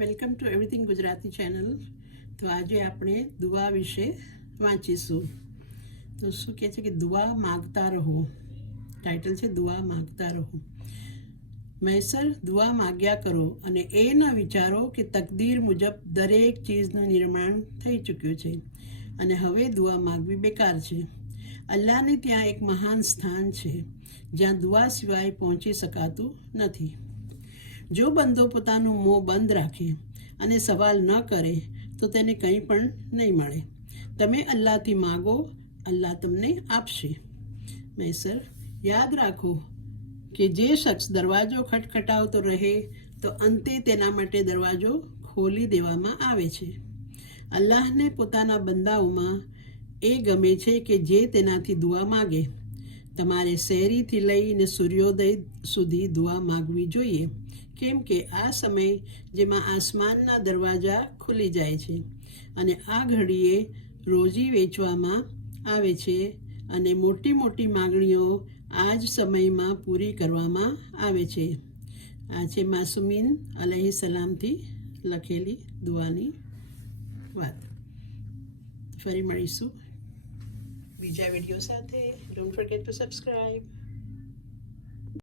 Welcome to everything Gujarati channel. તો આજે આપણે દુઆ વિશે વાંચીશું. તો શું કહે છે કે દુઆ માગતા રહો. ટાઇટલ છે દુઆ માગતા રહો. મૈસર દુઆ માગ્યા કરો અને એ ન વિચારો કે તકદીર મુજબ દરેક ચીજનું નિર્માણ થઈ ચૂક્યું છે અને હવે દુઆ માગવી બેકાર છે. અલ્લાહને ત્યાં એક મહાન સ્થાન છે જ્યાં દુઆ સિવાય પહોંચી શકાતું નથી. જો બંદો પોતાનું મોં બંધ રાખે અને સવાલ ન કરે તો તેને કંઈ પણ નહીં મળે. તમે અલ્લાહથી માગો, અલ્લાહ તમને આપશે. મૈસર યાદ રાખો કે જે શખ્સ દરવાજો ખટખટાવતો રહે તો અંતે તેના માટે દરવાજો ખોલી દેવામાં આવે છે. અલ્લાહને પોતાના બંદાઓમાં એ ગમે છે કે જે તેનાથી દુઆ માગે. તમારે શહેરીથી લઈને સૂર્યોદય સુધી દુઆ માગવી જોઈએ, કેમ કે આ સમય જેમાં આસમાનના દરવાજા ખુલી જાય છે અને આ ઘડીએ રોજી વેચવામાં આવે છે અને મોટી મોટી માગણીઓ આ જ સમયમાં પૂરી કરવામાં આવે છે. આ છે માસુમીન અલૈહિ સલામથી લખેલી દુઆની વાત. ફરી મળીશું બીજા વિડીયો સાથે. Don't forget two subscribe.